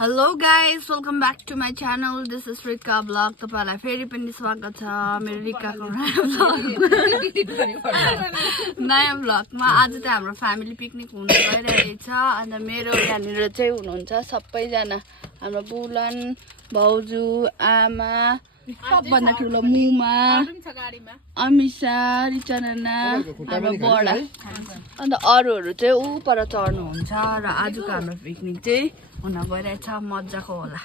Hello guys, welcome back to my channel. This is Rika Vlog. तपाईहरुलाई फेरि पनि स्वागत छ मेरो रिकाको नयाँ भ्लगमा। आज त हाम्रो फ्यामिली पिकनिक हुन गइरहेछ अनि मेरो यहाँनिर चाहिँ हुनुहुन्छ सबैजना हाम्रो बुलन, भाउजू, आमा, सबभन्दा ठुलो मुमा, अमिसा, रिचना, हाम्रो बडा अन्त अरूहरू चाहिँ ऊ पर चढ्नुहुन्छ र आजको हाम्रो पिकनिक चाहिँ हुन गइरहेछ। मजाको होला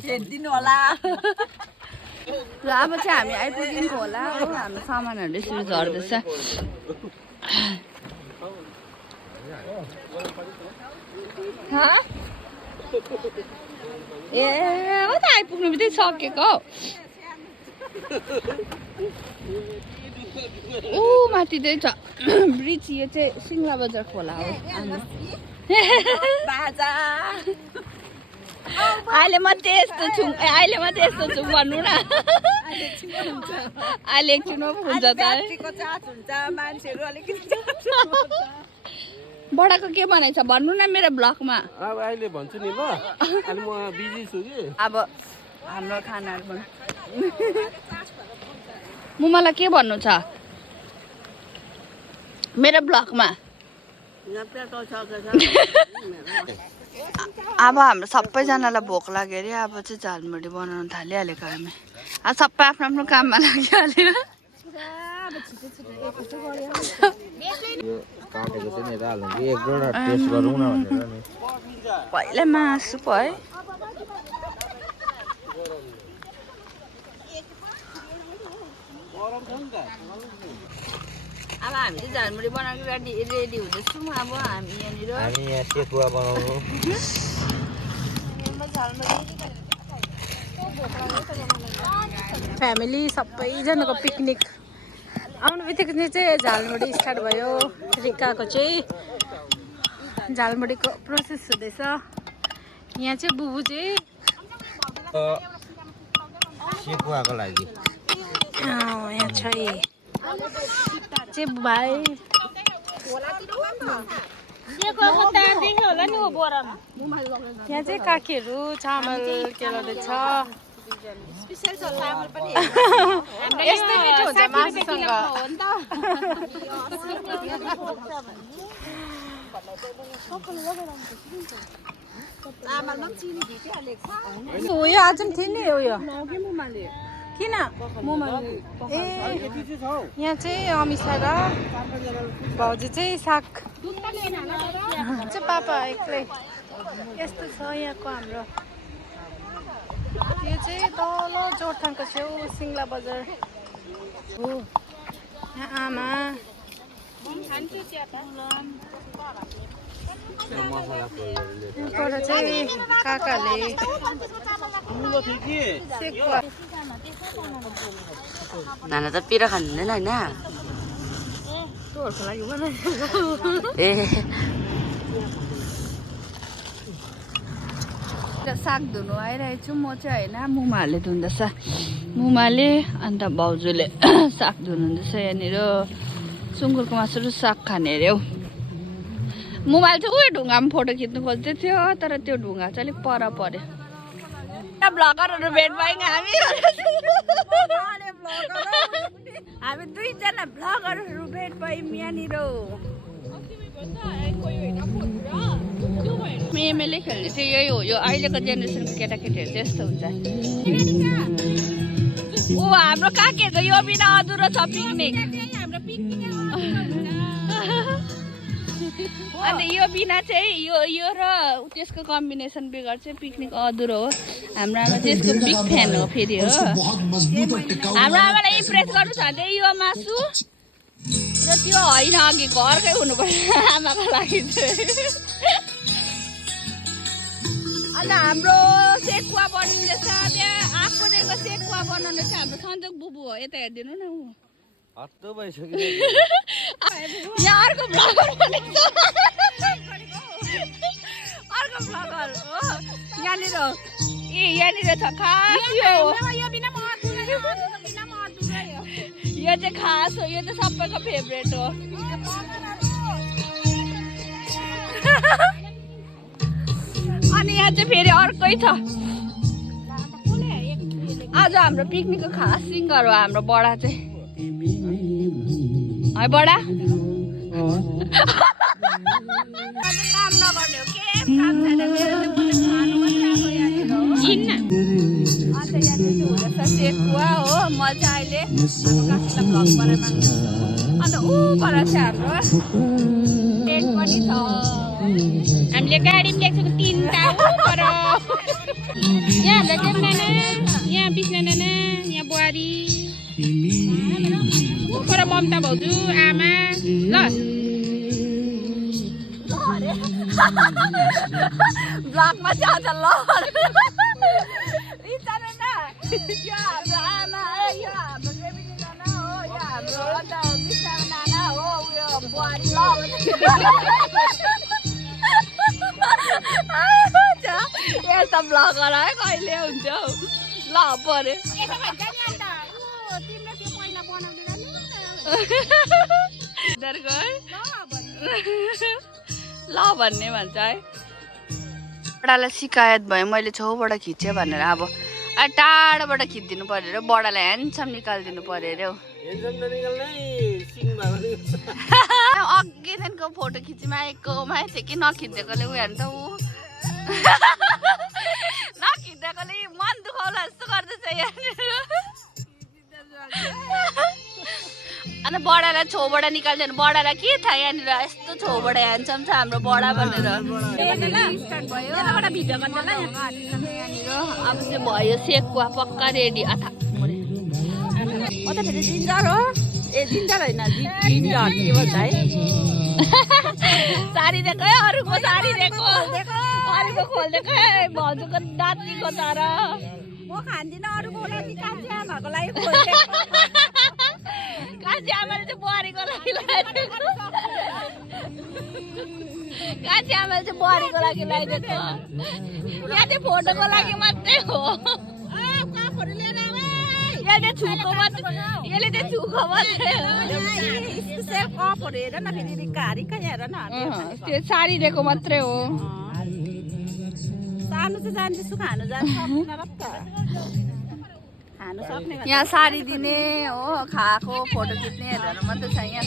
हेर्दिनु होला। र अब चाहिँ हामी आइपुग्यौँ होला। हाम्रो सामानहरू यसरी झर्दैछ। ए म त आइपुग्नु बित्तिकै सकेको ऊ माथि चाहिँ छ ब्रिज। यो चाहिँ सिङ्गला बजार खोला हो। अहिले मात्रै यस्तो छु भन्नु न। अहिले एकछिन हुन्छ त बडाको के बनाइछ भन्नु न मेरो ब्लगमा। अब अहिले भन्छु नि ल, अहिले म बिजी छु कि। अब हाम्रो खानाहरू बन मुमालाई के भन्नु छ मेरो ब्लगमा। अब हाम्रो सबैजनालाई भोक लाग्यो अरे। अब चाहिँ झालमुरी बनाउन थालिहालेको हामी। अब सबै आफ्नो आफ्नो काममा लागिहाल्यो। पहिला मासु पो है। अब हामी चाहिँ झालमुरी बनाउनु रेडी हुँदैछौँ। अब हामी यहाँनिर सेकुवा बनाउनु। फ्यामिली सबैजनाको पिकनिक आउनु बित्तिकै चाहिँ झालमुरी स्टार्ट भयो। रिकाको चाहिँ झालमुरीको प्रोसेस हुँदैछ। यहाँ चाहिँ बुबु चाहिँ सेकुवाको लागि यहाँ छ चाहिँ भाइ यहाँ चाहिँ काकीहरू चामल केलाउँदैछ। यस्तै मिठो हुन्छ मासुसँग। उयो आज पनि थियो नि उयो किन ए यहाँ चाहिँ अमिसा र भाउजू चाहिँ साग चाहिँ पापा एक्लै। यस्तो छ यहाँको हाम्रो। यो चाहिँ तल जोरथाङको छेउ सिङ्गला बजार हो। यहाँ आमा चाहिँ काकाले नाना त पिरो खानुहुँदैन होइन। ए साग धुनु आइरहेको छु म चाहिँ होइन। मुमाहरूले धुँदैछ। मुमाले अन्त भाउजूले साग धुनुहुँदैछ। यहाँनिर सुँगुरको मासु र साग खाने अरे हौ। मुमाले चाहिँ उयो ढुङ्गामा फोटो खिच्नु खोज्दै थियो तर त्यो ढुङ्गा चाहिँ अलिक पर पर्यो। भ्लगरहरू भेट भयौँ हामी दुईजना भ्लगरहरू भेट भयौँ यहाँनिर। एमएलए खेल्ने चाहिँ यही हो। यो अहिलेको जेनेरेसनको केटाकेटीहरू चाहिँ यस्तो हुन्छ। ओ हाम्रो काकीहरूको यो बिना अधुरो छ पिकनिक। अन्त यो बिना चाहिँ यो र त्यसको कम्बिनेसन बिगर चाहिँ पिकनिक अधुरो हो। हाम्रो आमा चाहिँ यसको बिग फ्यान हो फेरि हो। हाम्रो आमालाई इम्प्रेस गर्नु छ भने यो मासु र त्यो होइन अघि घरकै हुनुपर्छ आमाको लागि चाहिँ। अन्त हाम्रो सेकुवा बनिँदैछ। त्यहाँ आफूदेखिको सेकुवा बनाउने चाहिँ हाम्रो सन्जोग बुबु हो। यता हेरिदिनु न ऊ हत्तो भइसक्यो। यहाँ अर्को भ्लगर बनेको छ। अर्को भ्लगर हो यहाँनिर। ए यहाँनिर छ खास यो चाहिँ खास हो। यो चाहिँ सबैको फेभरेट हो। अनि यहाँ चाहिँ फेरि अर्कै छ। आज हाम्रो पिकनिकको खास सिङ्गर हो हाम्रो बडा चाहिँ है बडा। काम नगर्ने हो के काम छैन मेरो खानु मात्रै आएको यहाँनिर हो। अन्त यहाँ चाहिँ हुँदैछ सेकुवा हो। म चाहिँ अहिले काशीलाई भ्लग बनाइमा अन्त ऊबाट चाहिँ हाम्रो टेन्ट पनि छ। हामीले गाडी पनि ल्याएको 3टा पर यहाँ हाम्रो जन्माना यहाँ बिस्ना नाना यहाँ बुहारी पर ममता भाउजू आमा ल ब्लगमा चाहिँ आज ल रिचानु न। यो हाम्रो आमा यो हाम्रो रेबिनी नाना हो यो हाम्रो अन्त बिस्ना नाना हो उयो बुहारी ल यस्तो ब्लगर है कहिले हुन्छ हौ। ल पऱ्यो ल भन्ने भन्छ है। बडालाई सिकायत भयो मैले छेउबाट खिचेँ भनेर अब टाढोबाट खिचिदिनु पर्यो अरे बडालाई ह्यान्डसम निकालिदिनु पर्यो अरे हौ। अघिदेखिको फोटो खिचिमाएको माथि कि नखिचिदिएकोले उयो नि त ऊ नखिचिदिएकोले मन दुखाउला जस्तो गर्दैछ यहाँनिर। अन्त बडालाई छेउबाट निकालिदिनु बडालाई के थाहा यहाँनिर यस्तो छेउबाट ह्यान्डसम छ हाम्रो बडा भनेर। अब चाहिँ भयो सेकुवा पक्का रेडी। अथा अथा फेरि जिन्जर हो ए जिन्जर होइन जिन्जर के भन्छ है। साडी दिएको है अरूको साडी दिएको अरूको खोलिदिएको है भाउजूको दातीको तर म खान्दिनँ अरूको लागि कान्छी आमाहरूको लागि कान्छी आमाले चाहिँ बुहारीको लागि लगाइदिएको कान्छी आमाले चाहिँ बुहारीको लागि लगाइदिएको यहाँ चाहिँ फोटोको लागि मात्रै हो। यसले छुको मात्रै यसले चाहिँ छुको मात्रै कपहरू हेर न फेरि रिक्का हेर न त्यो साडी दिएको मात्रै हो। सानो चाहिँ जान्छ खानु जान्छ यहाँ साडी दिने हो खाएको फोटो खिच्ने हेरेर मात्रै छ यहाँ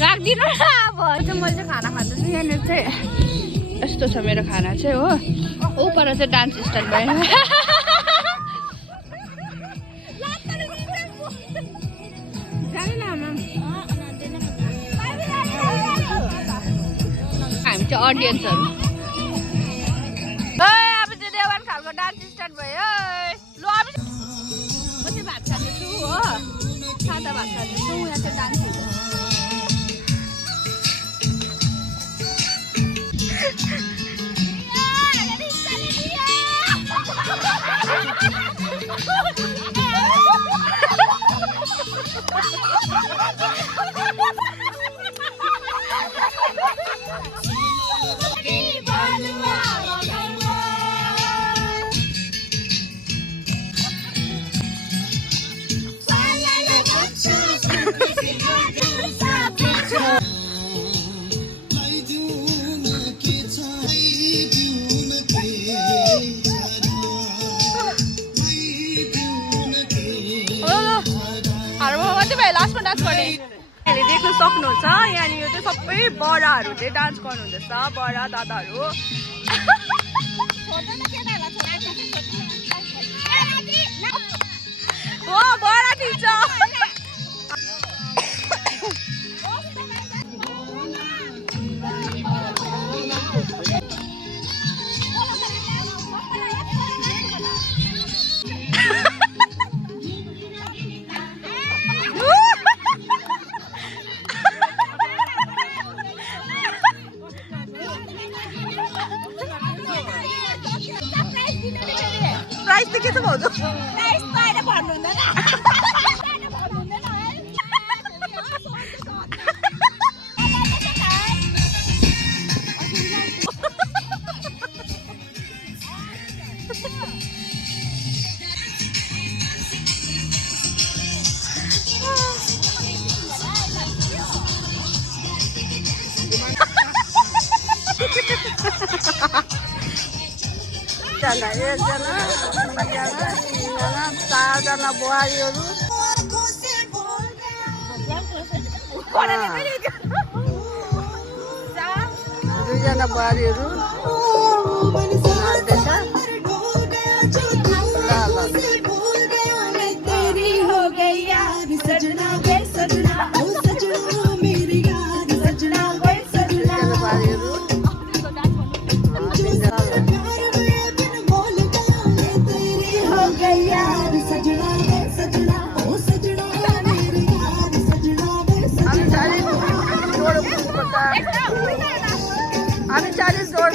राखिदिनु न। अब चाहिँ मैले चाहिँ खाना खाँदैछु यहाँनिर चाहिँ यस्तो छ मेरो खाना चाहिँ हो। ऊपर चाहिँ डान्स स्टार्ट भयो। हामी चाहिँ अडियन्सहरू अब चाहिँ देवान खालको डान्स स्टार्ट भयो। ल अब म चाहिँ भात खाँदैछु हो सादा भात खाँदैछु यहाँ चाहिँ डान्स देख्न सक्नुहुन्छ यहाँनिर चाहिँ सबै बडाहरूले डान्स गर्नुहुँदैछ बडा दादाहरू। हो बडा ठिक छ। प्राइस त के छ भाउजू? प्राइस त अहिले भन्नु हुँदैन। एकजना 4जना बुहारीहरू दुईजना बुहारीहरू नाच्दैछ हामी 40 जोड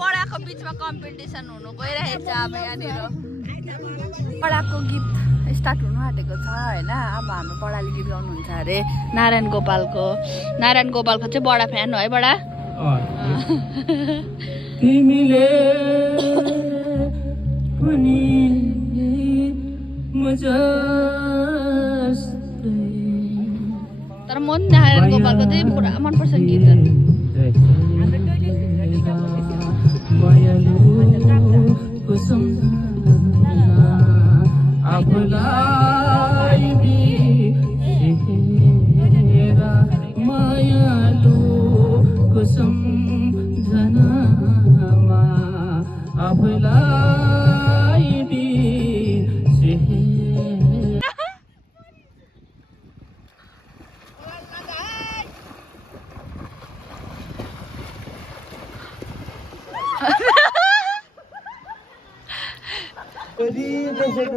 बडाको बिचमा कम्पिटिसन हुनु गइरहेको छ अब यहाँनिर बडाको गीत स्टार्ट हुनु आँटेको छ होइन। अब हाम्रो बडाले गीत गाउनुहुन्छ अरे नारायण गोपालको चाहिँ बडा फ्यान हो है बडा। तिमीले पनि तर म नारायण गोपालको चाहिँ पुरा मनपर्छ गीतहरू। आफूलाई बिर्सेर मायालुको सम्झनामा आफूलाई बिर्सेर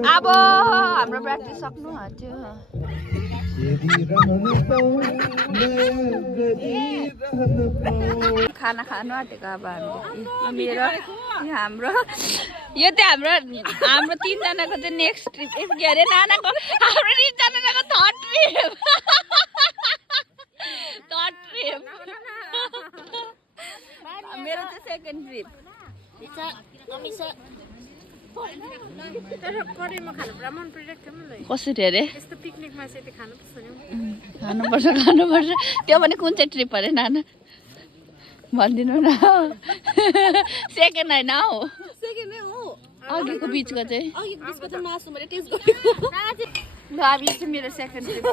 अब हाम्रो प्र्याक्टिस सक्नु आँट्यो। खाना खानु आँटेको अब हामी मेरो हाम्रो यो चाहिँ हाम्रो 3जनाको चाहिँ नेक्स्ट ट्रिप के अरे नानाको हाम्रो 3जनाको थर्ड ट्रिप मेरो चाहिँ सेकेन्ड ट्रिप। कसरी अरे खानुपर्छ त्यो भने कुन चाहिँ ट्रिप अरे नाना भनिदिनु न। सेकेन्ड होइन हौ अघिको बिचको चाहिँ ल अब यो चाहिँ मेरो सेकेन्ड ट्रिप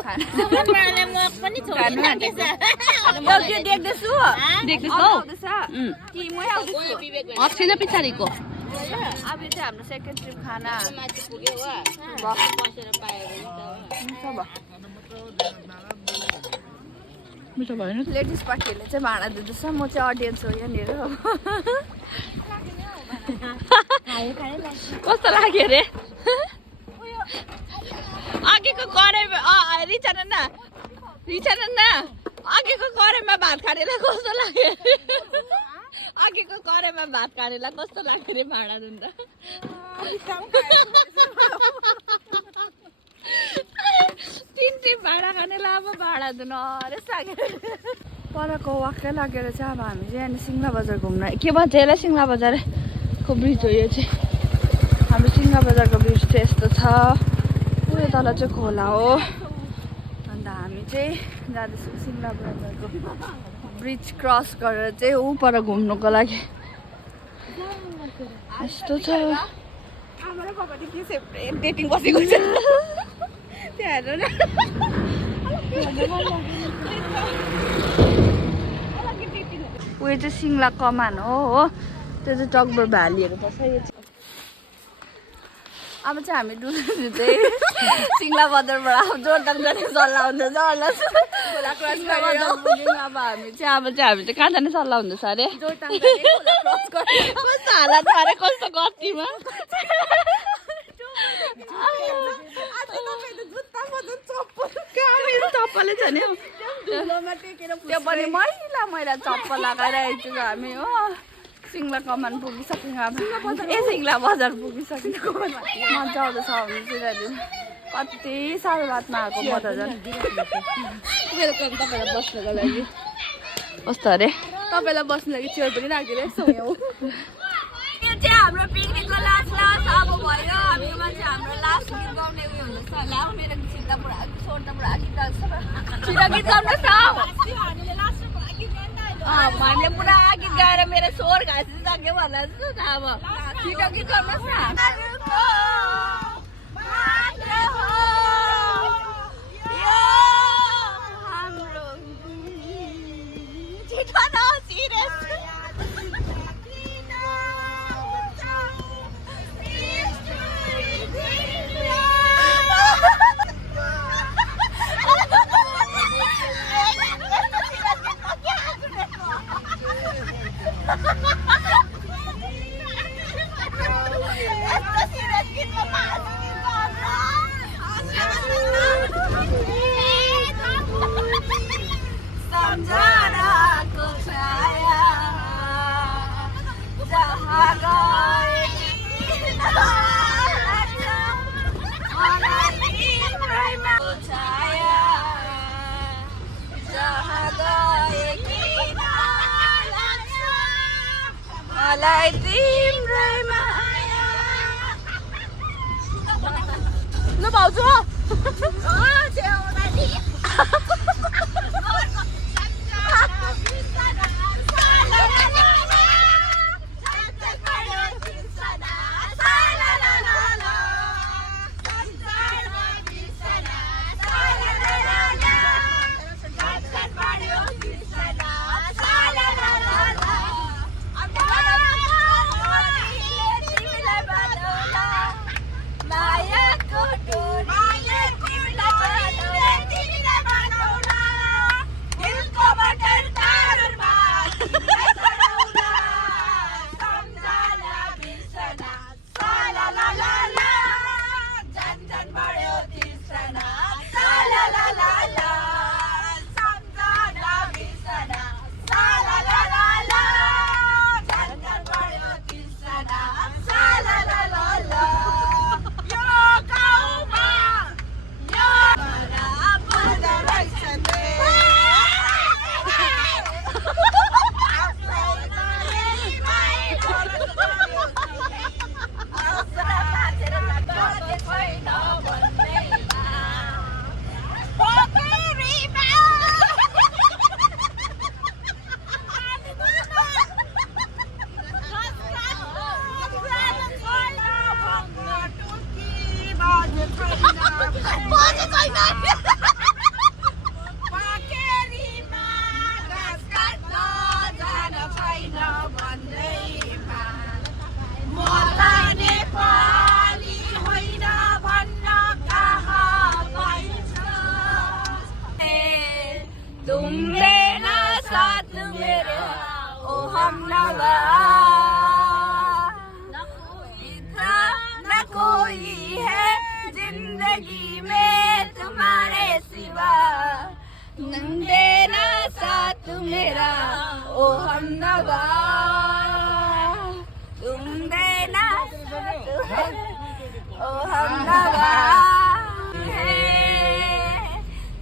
देख्दैछु छैन पछाडिको। अब यो चाहिँ हाम्रो सेकेन्ड ट्रिप खाना मिठो भएन। लेडिज पार्टीहरूले चाहिँ भाँडा दिँदैछ, म चाहिँ अडियन्स हो यहाँनिर। कस्तो लाग्यो अरे अघिको कराईमा रिचानन्द अघिको कराईमा भात खानेलाई कस्तो लाग्यो अघिको कराईमा भात खानेलाई कस्तो लाग्यो अरे भाँडा दुन्दा। तिन भाँडा खानेलाई अब भाँडा दुन हरेस लाग्यो। परको वाक्कै लागेर चाहिँ अब हामी चाहिँ यहाँ सिङ्गला बजार घुम्न के भन्छ यसलाई सिङ्गला बजारको ब्रिज हो यो चाहिँ। हाम्रो सिङ्गला बजारको ब्रिज चाहिँ यस्तो छ, उयो तल चाहिँ खोला हो। अन्त हामी चाहिँ जाँदैछौँ सिङ्गला बजारको ब्रिज क्रस गरेर चाहिँ ऊ पर घुम्नुको लागि। यस्तो छ डेटिङ बसेको छ त्यहाँ हेर्नु न। उयो चाहिँ सिङ्ला कमान हो त्यो चाहिँ टकबर भ्यालीहरू पर्छ। यो चाहिँ अब चाहिँ हामी डुल्नु चाहिँ सिङ्ला बजारबाट अब जोरदाङ जाने सल्लाह हुँदैछ होला। अब हामी चाहिँ कहाँ जाने सल्लाह हुँदैछ अरे कस्तो हालत अरे कस्तो गतिमा मेरो चप्पलै छ नि हौ। त्यो पनि मैला चप्पल लगाइरहेको छु हामी हो सिङ्ला कमान पुगिसक्यौँ अब सिङ्ला बजार पुगिसक्यौँ मजा आउँदैछ भने चाहिँ कति साह्रो रातमा आएको म त झन् तपाईँलाई बस्नुको लागि कस्तो अरे तपाईँलाई बस्नु लागि चेयर पनि राखिदिरहेको छौँ यो चाहिँ हाम्रो पिकनिकको लास्ट अब भयो हामीमा चाहिँ हाम्रो लास्ट गीत गाउने उयो हुँदैछ होला मेरो छिट्टा पुरा सोर्दा पुरा गीत गाउँछ छिटो गीत गाउनुहोस् न मैले पुरा गीत गाएर मेरो स्वर घाँसिसक्यो भन्दा जस्तो छ अब छिटो गीत गाउनुहोस् न हाम्रो छिटो न सिरियस सम्झनाको छाया जहाँ गए छाया जहाँ गए मलाई तिम्रै माया ल भाउजू तुम देना साथ मेरा ओ हम नवा न कोई है जिंदगी में तुम्हारे सिवा तुम देना साथ मेरा ओ हम नवा तुम देना साथ ओ हम नवा है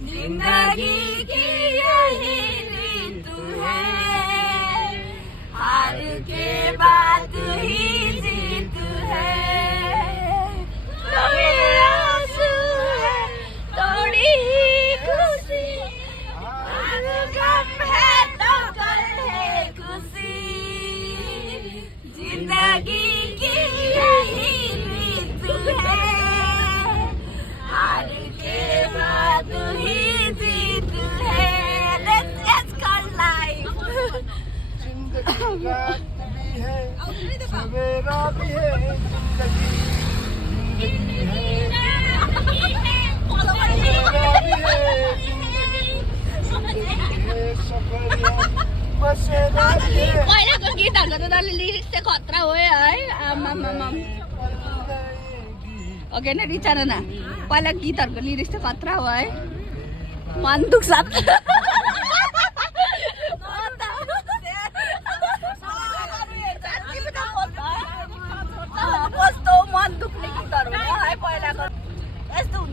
जिंदगी की यही रीत है हार के बाद ही जीत है थोड़े आंसू है थोड़ी ही खुशी आज गम है तो कल है खुशी जिंदगी की यही रीत है हार के बाद ही जीत है Let's call life रात भी है सवेरा भी है जिंदगी है सवेरा भी है जिंदगी है सफरिया बसेरा भी है पहिलाको गीतहरूको त लिरिक्स चाहिँ खतरा हो है आमामामा ओके न रिचाना पहिला गीतहरूको लिरिक्स चाहिँ खतरा हो है मन दुख्छ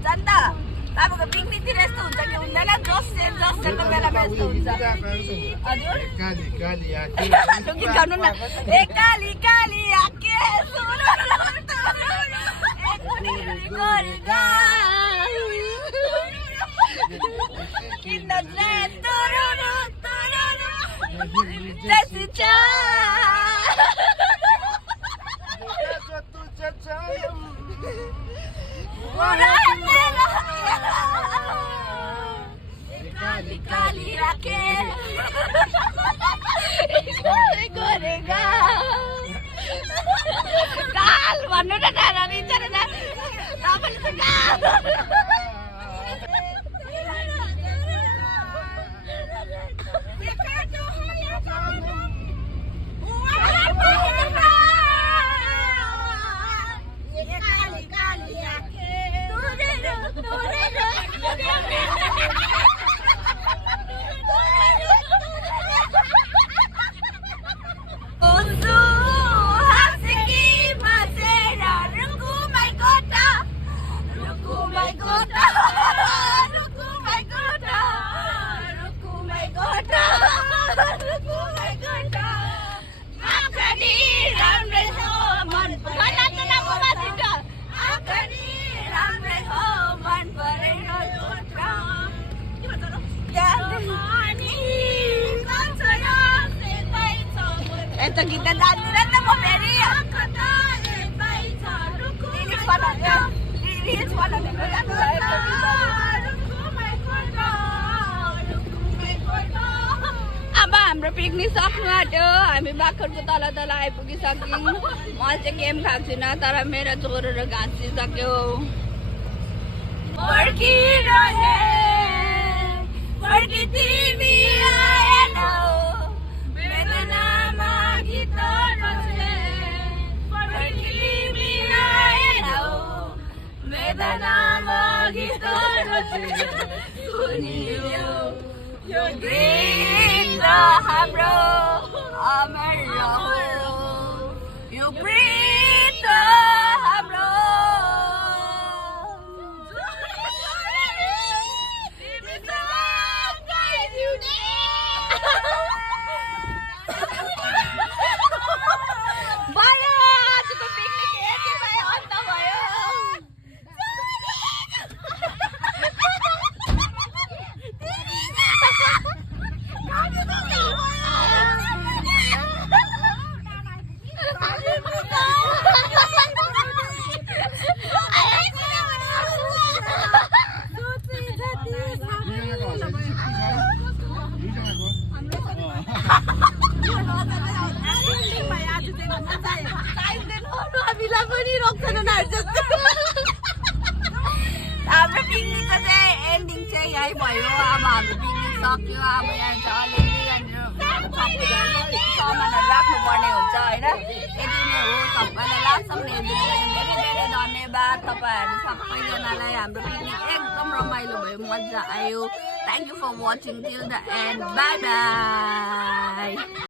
हुन्छ नि त तपाईँको पिकनिकतिर यस्तो हुन्छ कि हुँदैन जोसेको बेलामा यस्तो हुन्छ हजुर गीत गाउनु न ए काली काली आके काली राखे गरेगा काल भन्नु न नानी तपाईँले यता गीत जान्दिनँ नि त म फेरि अब हाम्रो पिकनिक सक्नु आँट्यो हामी बाख्राकोटको तल तल आइपुगिसक्यौँ म चाहिँ गेम खाएको छुइनँ तर मेरो ज्वरो घाँसिसक्यो यो गीत हाम्रो अमर रहो यो प्रीत हाम्रो भयो आजको पिकनिक यतिमै अन्त भयो हाम्रो पिकनिकको चाहिँ एन्डिङ चाहिँ यही भयो अब हाम्रो पिकनिक सक्यो अब यहाँ चाहिँ अलिअलि यहाँनिर सामानहरू राख्नुपर्ने हुन्छ होइन यति नै हो सबैलाई लास्टसम्म हेरिदिनु धेरै धेरै धन्यवाद तपाईँहरू सबैजनालाई हाम्रो पिकनिक एकदम रमाइलो भयो मजा आयो thank you for watching till the end bye by